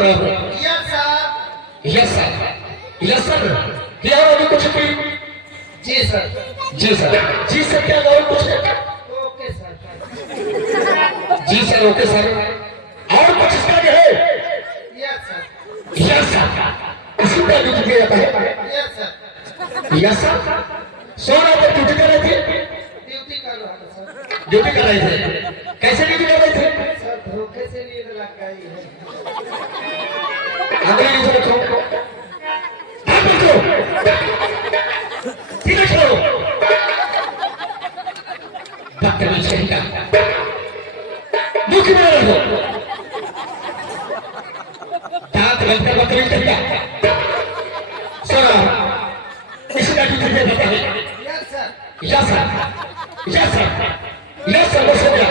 तरफ। Yes sir. Yes sir. Yes sir. क्या अभी कुछ भी? जी सर। जी सर। जी सर क्या और कुछ? Okay sir. जी सर ओके सर। और कुछ इसका क्या है? Yes sir. Yes sir. इसी पे ड्यूटी किया जाता है। Yes sir. Yes sir. सोना पर ड्यूटी कर रहे थे। ड्यूटी कर रहा था सर। ड्यूटी कर रहे थे। कैसे ड्यूटी कर रहे थे? सर धोखे से नींद लग गई है। अगले नीचे रखो। हाथ रखो। सीधा चलो। बदतमीज कहीं का। मुख में रखो। दांत बनकर बदतमीज कहीं का। सोना इसका ड्यूटी किया जाता है। Yes sir. Yes sir. Yes sir. Yes sir बस हो गया।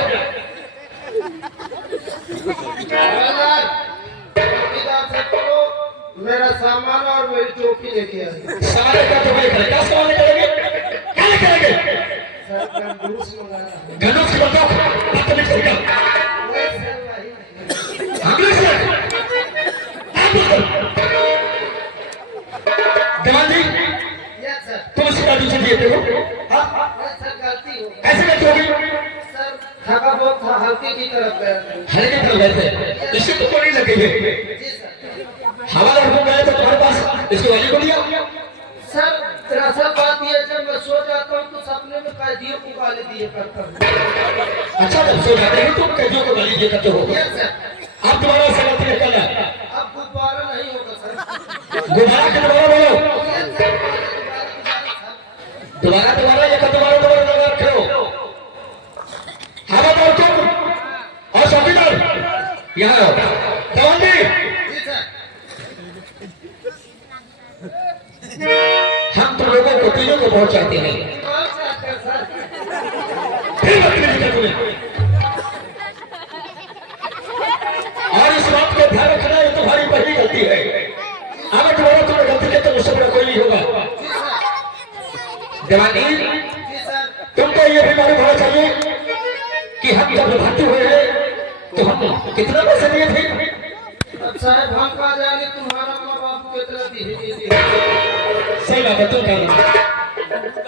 चौकीदार से बोलो मेरा सामान और मेरी टोपी लेके आए। सारे का तो भाई क्या सामान करेंगे? क्या करेंगे? सर गंदूस मंगाना है। गणों की बताओ। बदतमीज कहीं का। वैसे वही। अगले से देवान जी यस सर। तुम इसका ड्यूटी दिए हो? यस सर गलती हो गई। ऐसे कैसे होगी? सर थका बहुत था हल्के की तरफ गया था। हल्के कर गए थे। इससे तुमको नहीं लगेंगे। जी सर। हमारा रुक गया तो तुम्हारे पास इसको वाली को दिया। सर दरअसल बात यह है जब मैं सो जाता हूँ तो सपने में कैदियों को गाली दिए करता हूँ। अच्छा जब सो जाते हैं तुम कैदियों को गाली दिए करते हो। Yes sir. अब तुम्हारा सलाह निकलना। अब गुब्बारा नहीं होगा सर। गुब्बारा के दोबारा बोलो। यस सर, दोबारा दोबारा ये दोबारा दोबारा लगा रखे हो। हवा तुम और चौकीदार यहाँ आओ। देवान जी जी सर। हम तुम लोगों को तीनों को बहुत चाहते हैं। कौन चाहते हैं सर? फिर बदतमीजी कर तुम्हें। और इस बात को ध्यान रखना ये तुम्हारी पहली गलती है। अगर तुम्हारा तुमने गलती की तो मुझसे बड़ा कोई नहीं होगा। जी सर। देवानी जी सर। तुमको ये भी मालूम होना चाहिए कि हम जब भर्ती हुए हैं तो हम कितना पैसे दिए थे? अच्छा है भाग का जाने तुम्हारा माँ बाप को इतना दिए। सही बात है तुम कह रहे।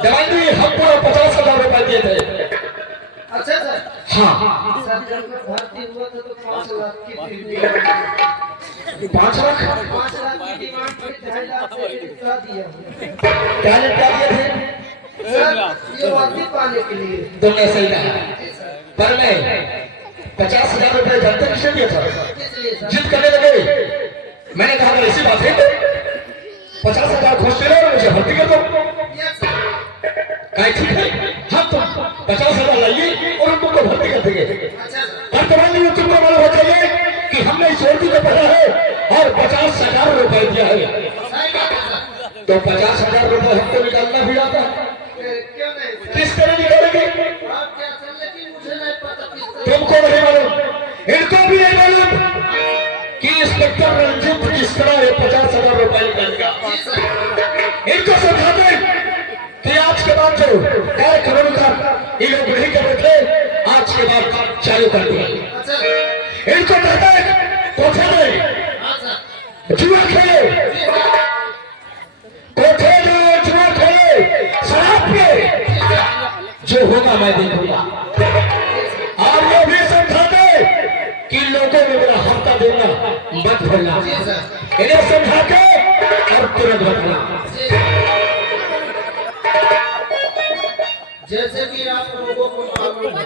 देवानी हम पूरा 50,000 रुपए दिए थे। अच्छा सर। हाँ सर जब मैं भर्ती हुआ था तो 5 लाख की डिमांड 5 लाख 5 लाख की डिमांड थी। 2.5 लाख से निपटा दिया। क्या क्या दिए थे? सर ये वर्दी पाने के लिए। तुमने सही कहा। जी सर। पर मैं 50,000 रुपए जनता किसने दिया था? इसलिए सर। जिद करने लगे। मैंने कहा अगर ऐसी बात है तो 50,000 घोष ले लो मुझे भर्ती कर दो। Yes sir. कहा ठीक है हम तुम 50,000 लाइए और उनको भर्ती कर देंगे। अच्छा सर। वर्तमान में तुमको मालूम हो चाहिए कि हमने इस वर्दी को पढ़ा है और 50,000 रुपए दिया है। सही बात है सर। तो 50,000 रुपए हमको निकालना भी आता है। क्यों नहीं सर? किस तरह निकालेंगे? आप क्या सर लेकिन मुझे नहीं पता किस तरह। तुमको नहीं मालूम, इनको भी नहीं मालूम कि इंस्पेक्टर रंजीत किस तरह 50,000 रुपए निकालेगा। जी सर। इनको समझा दे कि आज के बाद जो गैर कानूनी काम ये लोग नहीं कर रहे थे आज के बाद चालू कर दिया। अच्छा सर। इनको कहते हैं कोठे में हाँ सर। जुआ खेलो, जी सर। कोठे में जुआ खेलो, शराब पियो, जी सर। जो होगा मैं देखूंगा। और ये भी समझा दे कि लोगों में मेरा हफ्ता देना मत भूलना। जी सर। इन्हें समझा के और तुरंत रखना। जी। जैसे कि आप लोगों को मालूम है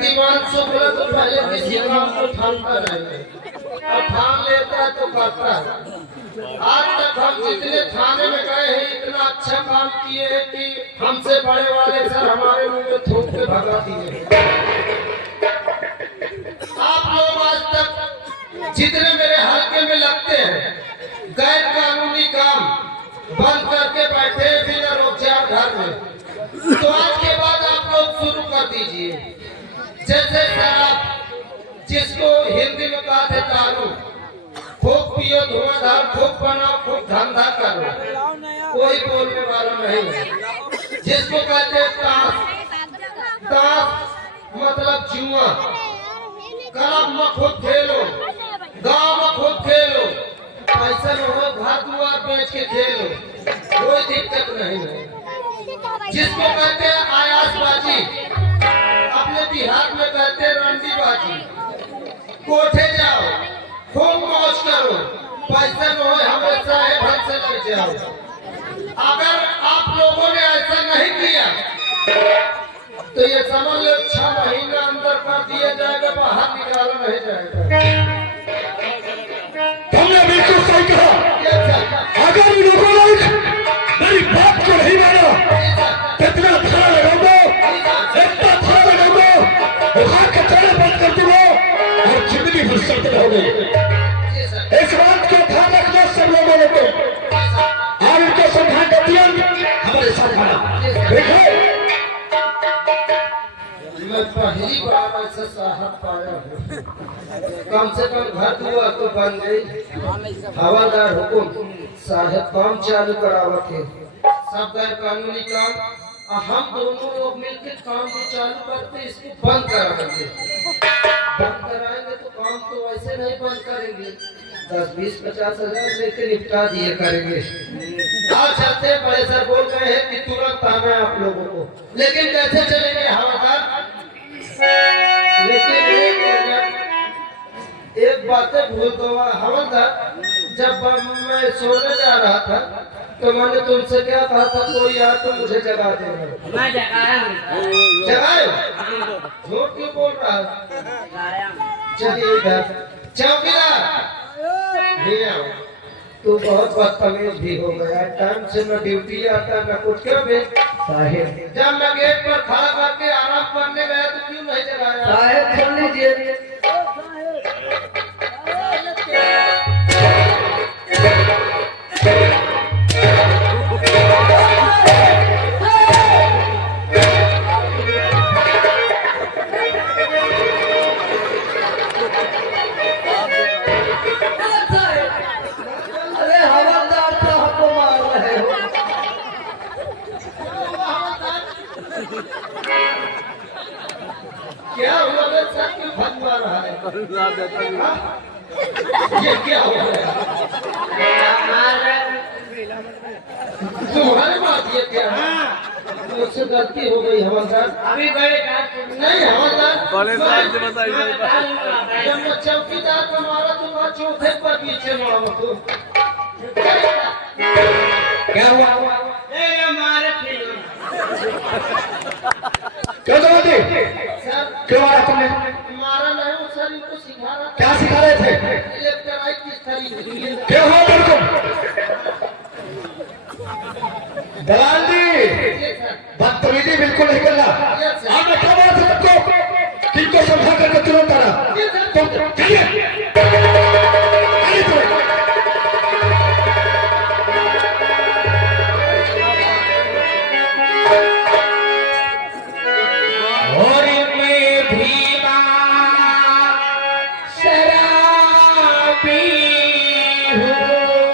दीवान शुक्र तो पहले किसी काम को ठानता नहीं और ठान लेता है तो करता है। आज तक हम जितने थाने में गए हैं इतना अच्छा काम किए हैं कि हमसे बड़े वाले सर हमारे मुंह में थूक के भगा दिए। आप लोग आज तक जितने मेरे हल्के में लगते हैं गैर कानूनी काम बंद करके बैठे बिना रोजगार घर में, तो आज के बाद आप लोग शुरू कर दीजिए। जैसे शराब जिसको हिंदी में कहा थे दारू, खूब पियो, धुआंधार खूब बनाओ, खूब धंधा करो, कोई बोलने वाला नहीं है। जिसको कहते हैं ताश, ताश मतलब जुआ, क्लब में खुद खेलो, गांव में खुद खेलो। पैसा न हो घर दुआर बेच के खेलो, कोई दिक्कत नहीं है। जिसको कहते हैं आयासबाजी, अपने बिहार में कहते हैं रंडीबाजी। कोठे जाओ, खूब मौज करो, पैसा न हो हमेशा है भर से लग जाओ। अगर आप लोगों ने ऐसा नहीं किया तो ये समझ लो 6 महीना अंदर कर दिया जाएगा, बाहर निकाला नहीं जाएगा। तुमने बिल्कुल सही कहा। अगर इन लोगों ने मेरी बात को नहीं माना, कितना धारा लगाऊंगा, इतना धारा लगाऊंगा, उठा के चले बंद कर दूंगा और जिंदगी भर सत्य रहोगे। इस बात को ध्यान रखना सब लोगों ने। और इनको समझा कर दिया हमारे साथ आना। देखो मैं पहली बार ऐसा साहब पाया हूँ। कम से कम घर दुआ तो बन गई। हवादार हुकुम साहब काम चालू करावत है, सब गैर कानूनी काम हम दोनों लोग मिलकर काम को चालू करते, इसको बंद कराएंगे। बंद कराएंगे तो काम तो वैसे नहीं बंद करेंगे, 10, 20, 50 हजार लेके निपटा दिए करेंगे। आज चलते बड़े सर बोल रहे हैं कि तुरंत आना है आप लोगों को, लेकिन कैसे चलेंगे हवादार? लेकिन एक बात भूल गया हवादार, जब मैं सोने जा रहा था तो मैंने तुमसे क्या कहा था, कोई यार तो मुझे जगा देगा। मैं जगाया हूँ। जगाए? झूठ क्यों बोल रहा है? चलिए इधर चौकीदार नहीं आओ। तू बहुत बदतमीज भी हो गया, टाइम से न ड्यूटी आता न कुछ। क्यों बे साहेब, जब मैं गेट पर खड़ा करके आराम करने गया तो क्यों नहीं जगाया? साहेब खोल लीजिए। अरे हवादार साहब को मार रहे हो। क्या हुआ बे सर, क्यों भगवा रहा है? ये क्या हुआ तुम्हारे बात? ये क्या है? मुझसे गलती हो गई हवलदार। अभी बड़े नहीं हवलदार, बड़े साहब से बताइए। जब मैं चौकीदार को मारा तो मैं चौथे पर पीछे मारा तो क्या हुआ? हमारे क्यों जमा दी? सर क्यों मारा तुमने? मारा नहीं हूँ सर, इनको सिखा रहा था क्या सिखा रहे थे? इलेक्ट्राइट किस तरीके। क्यों हो बिल्कुल दलाल जी, बदतमीजी बिल्कुल नहीं करना। आपने क्या बोला था सबको? किनको समझा करके तुरंत आना। तुम चलिए आइए तुरंत। और मैं भीमा शराबी हूँ,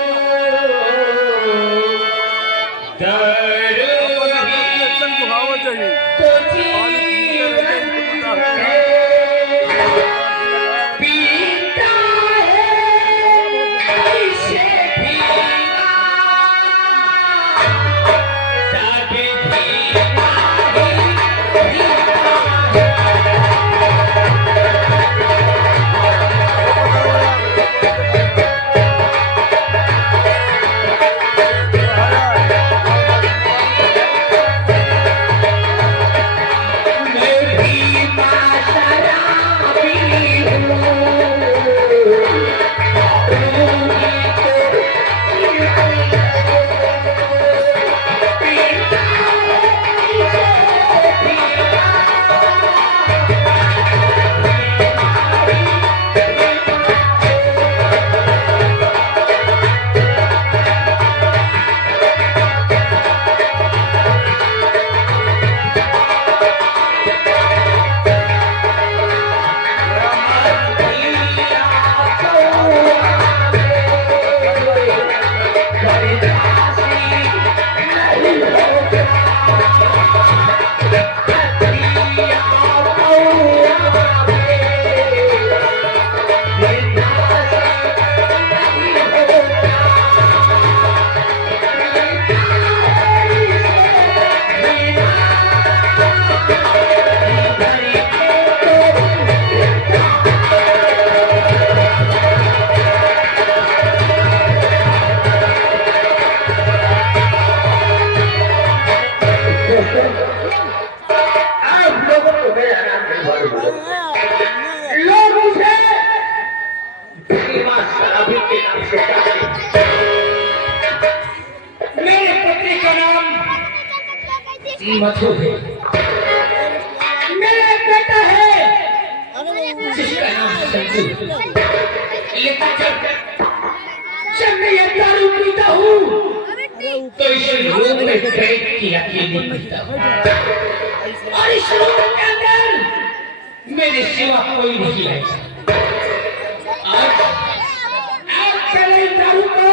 मत हो गए। मेरा एक बेटा है जिसका नाम संजू, लेकिन जब मैं ये दारू पीता हूँ तो इस रूम में बैठ के अकेले पीता हूँ और इस रूम के अंदर मेरे सिवा कोई नहीं रहता। आज आप पहले इस दारू को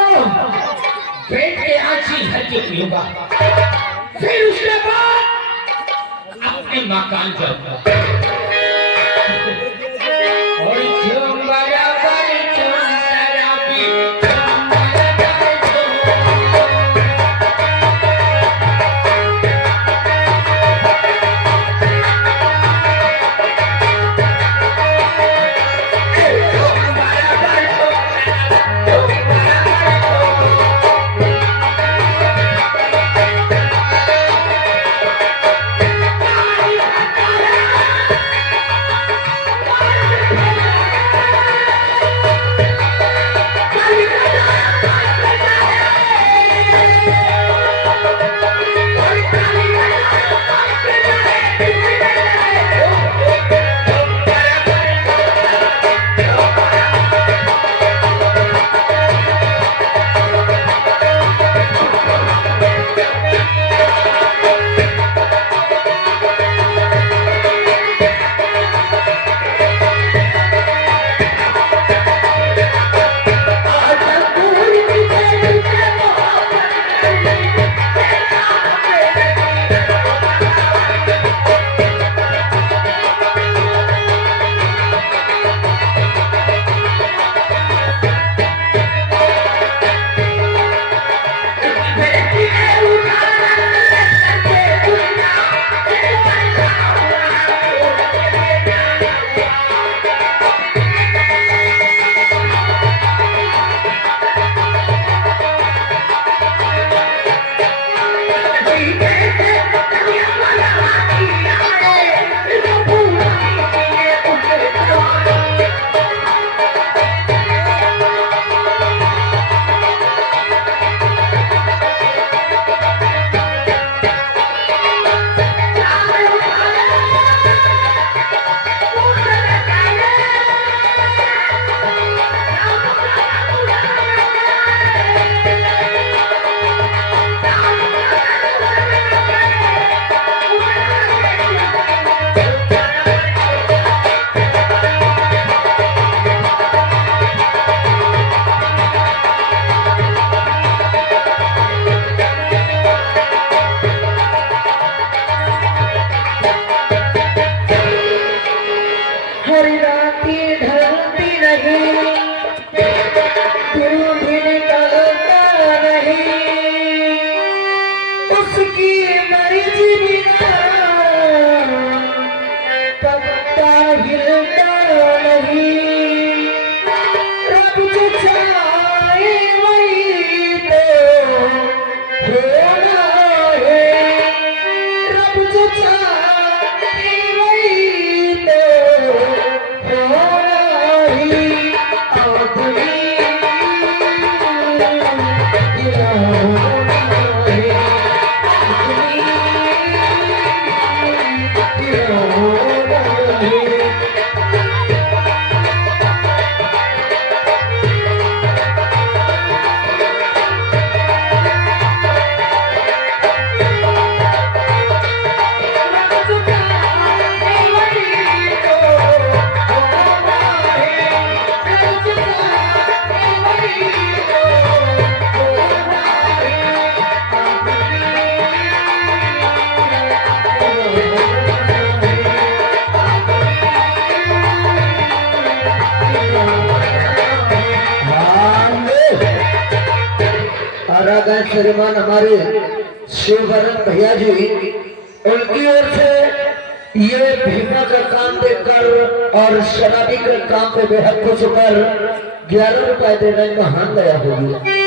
बैठ के आज ही भर के पीऊंगा, फिर उसके बाद अपने मकान जाऊंगा और जो बराबर जो शराबी हरी राती ढलती नहीं, फिर भी निकलता नहीं, उसकी मर्जी बिना पत्ता हिलता नहीं, रब जो चाहे वही तो होना है, रब जो चाहे वही तो होना ही, आदमी तेरा होना है, आदमी तेरा होना है। आराधन श्रीमान हमारे शिवभरण भैया जी, उनकी ओर से ये भीमा का काम देखकर और शराबी का काम पे बेहद खुश होकर 11 रुपए देने में हान गया होगी।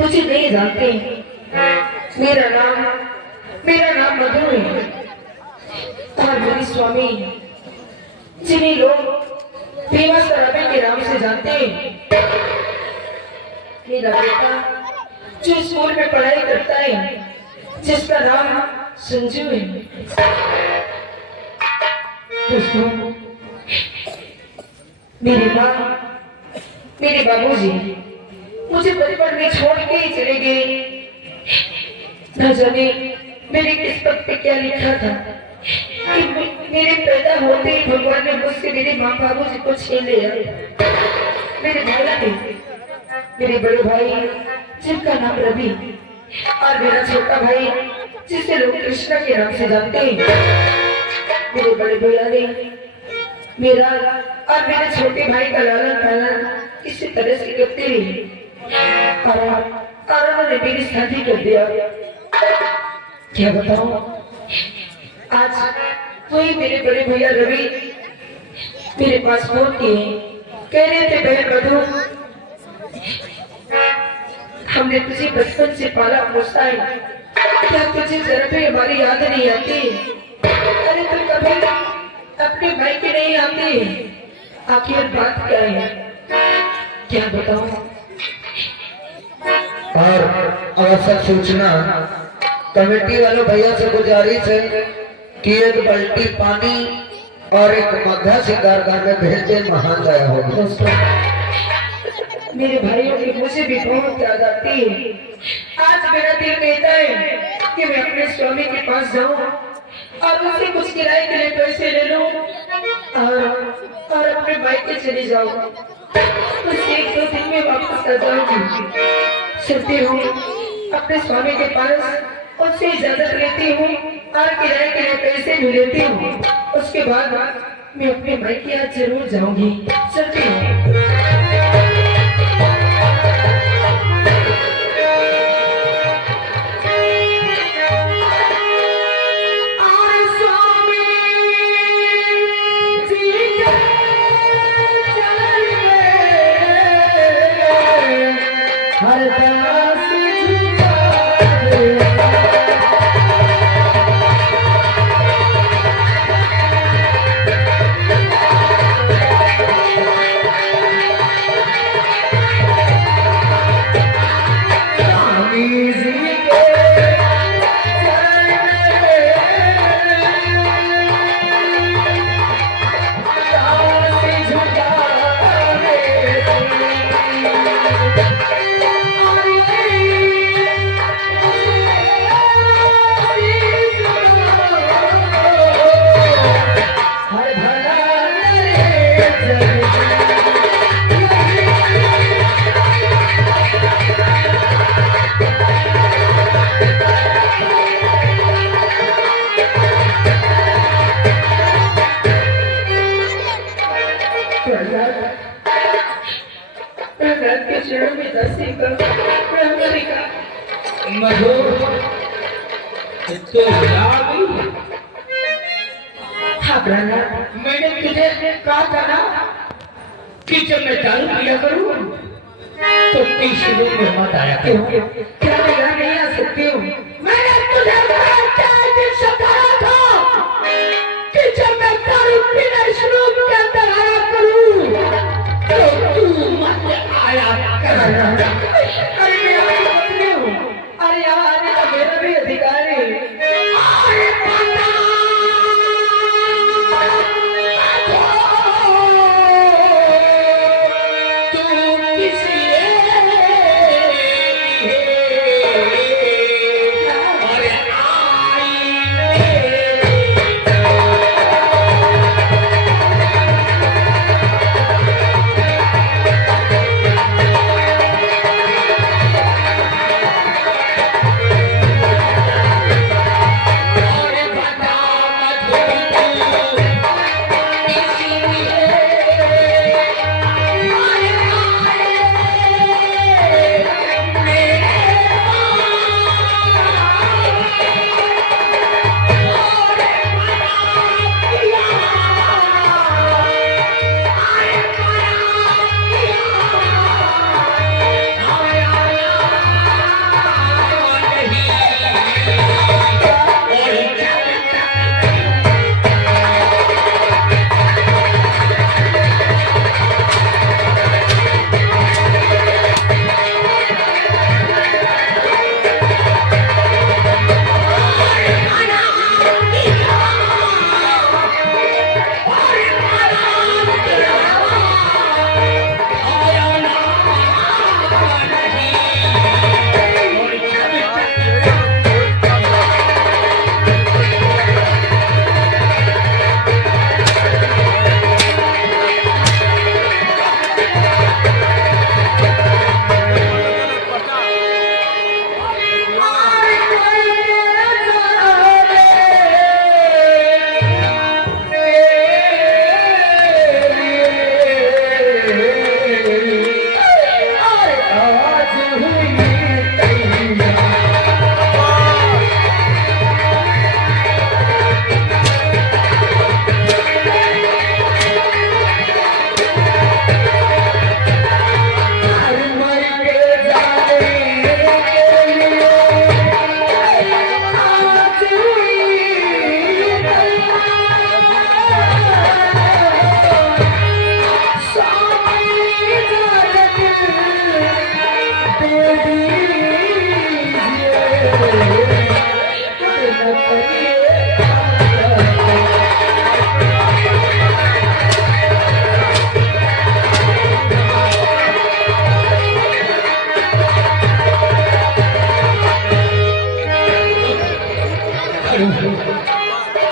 मुझे नहीं जानते। मेरा नाम मधु है और मेरे स्वामी जिन्हें लोग प्रेमा सराबे के नाम से जानते हैं। मेरा बेटा जो स्कूल में पढ़ाई करता है जिसका नाम संजू है। दोस्तों, मेरी माँ मेरे बाबूजी मुझे बचपन में छोड़ के ही चले गए। न जाने मेरे किस्मत पे क्या लिखा था कि मेरे पैदा होते ही भगवान ने मुझसे मेरे माँ बाबूजी को छीन लिया। मेरे भाई थे, मेरे बड़े भाई जिनका नाम रवि और मेरा छोटा भाई जिसे लोग कृष्णा के नाम से जानते हैं। मेरे बड़े भैया ने मेरा और मेरे छोटे भाई का लालन पालन इसी तरह से करते रहे और उन्होंने मेरी शादी कर दिया। क्या बताऊं, आज वही मेरे बड़े भैया रवि मेरे पास फोन किए, कह रहे थे बहन मधु हमने तुझे बचपन से पाला पोसा है, क्या तुझे जरा भी हमारी याद नहीं आती? अरे तुम कभी अपने भाई के नहीं आते, आखिर बात क्या है? क्या बताऊं? और आवश्यक सूचना कमेटी वालों भैया से गुजारिश है कि एक बाल्टी पानी और एक मग्घा शिकार घर में भेज दे, महान दया होगी। दोस्तों, मेरे भाइयों की मुझे भी बहुत याद आती है। आज मेरा दिल कहता है कि मैं अपने स्वामी के पास जाऊं और उनसे कुछ किराए के लिए पैसे ले लूं और अपने मायके चली जाऊं। उसके 1-2 दिन में वापस आ जाऊंगी। चलती हूँ अपने स्वामी के पास, उससे इजाजत लेती हूँ और किराए के लिए पैसे भी लेती हूँ। उसके बाद मैं अपने मायके यहाँ जरूर जाऊंगी। चलती हूँ। हर दास मैंने तुझे कहा था ना कि जब मैं दारू पिया करूं तो तीसरे रूम में मत आया करूं। क्या मैं यहाँ नहीं आ सकती हूँ? मैंने तुझे सताया था कि जब मैं दारू पीना इस रूम के अंदर आया करूं तो तू मत आया करना। अरे मैं आपकी पत्नी हूँ, अरे यहाँ आने का मेरा भी अधिकार है।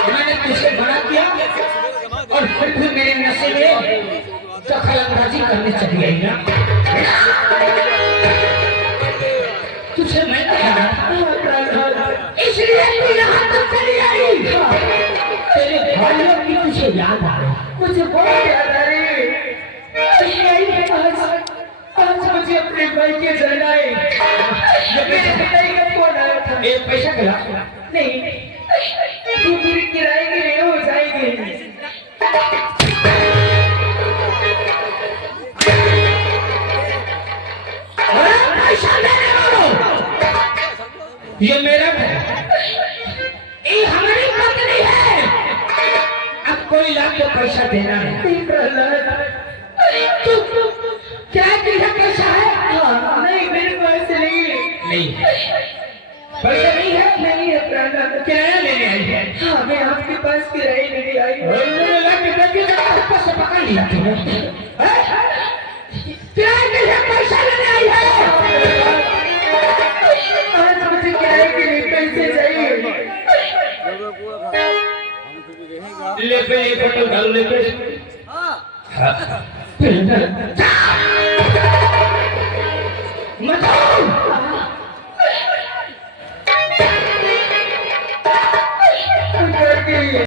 मैंने तुझसे मना किया और फिर भी मेरे नशे में दखलंदाजी करने चली आई ना। तुझे मैं कहा इसलिए तू यहाँ तक चली आई। तेरे भाइयों की तुझे याद आ रही, मुझे बहुत याद आ रही। आज मुझे अपने भाई के जाना है। मेरे पिताई का फोन आया था। एक पैसा खिला नहीं, तू मेरी किराए के लिए हो जाएगी। पैसा देने वालों, ये मेरा है, ये हमारी पत्नी है। अब कोई लाख को पैसा देना नहीं। तू क्या तुझे पैसा है? हाँ, नहीं मेरे पास नहीं है। पैसा नहीं है? नहीं है प्राणनाथ। किराया लेने आई है? हाँ, मैं आपके पास किराया लेने आई हूँ। मुझे लगा कि मैं किसी का ऊपर से पकड़ लिया तुमने। किराए के लिए पैसा लेने आई है? आज मुझे किराए के लिए पैसे चाहिए। ले पे ये फोटो डाल ले पे। हाँ। मत